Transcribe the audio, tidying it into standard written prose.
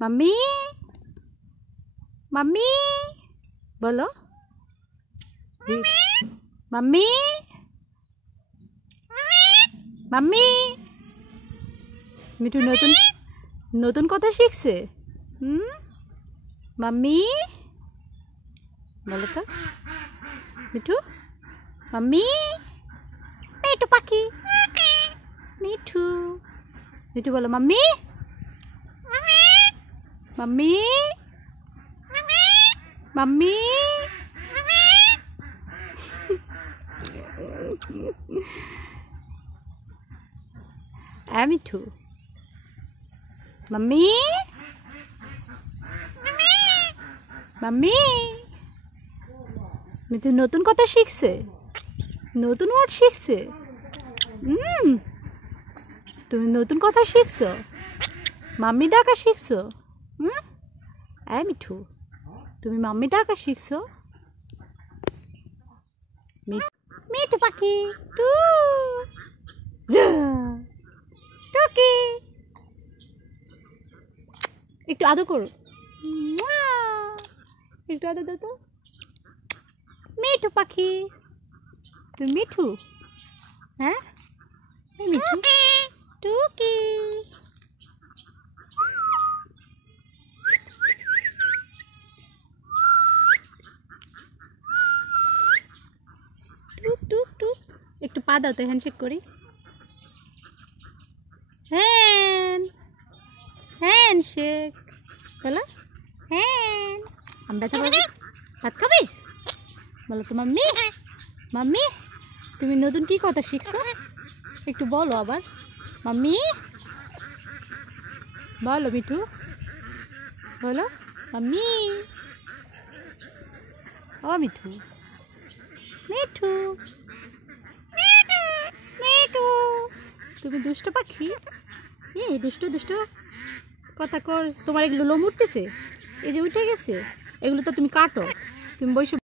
mummy mummy বলো mummy mummy Mithu নতুন নতুন কথা শিখছে মাম্মি বলো তো মিঠু মাম্মি মিঠু পাখি মিঠু মিঠু বলো mummy mummy mummy Mithu mummy mummy Mithu নতুন কথা শিখছে নতুন ওয়ার্ড শিখছে তুমি নতুন কথা শিখছো মাম্মি ডাকা শিখছো মিঠু তুমি মাম্মি ডাকা শিখছো মিঠু পাখি টুকি একটু আদর করো একটু আদর দাও তো মিঠু পাখি তুমি মিঠু হ্যাঁ মিঠু টুকি টুক টুক টুক একটু পা দাও তো হ্যান্ডশেক করি হ্যান্ডশেক বলো হ্যান্ড আমি ব্যথা পাবো ভাত খাবি বলো তো মাম্মি মাম্মি তুমি নতুন কি কথা শিখছো একটু বলো আবার মাম্মি বলো মিঠু বলো মাম্মি ও মিঠু মিঠু মিঠু তুমি দুষ্ট পাখি দুষ্ট দুষ্ট কথা কর তোমার এগুলো লোম উঠতেছে এই যে উঠে গেছে এগুলো তো তুমি কাটো তুমি বসে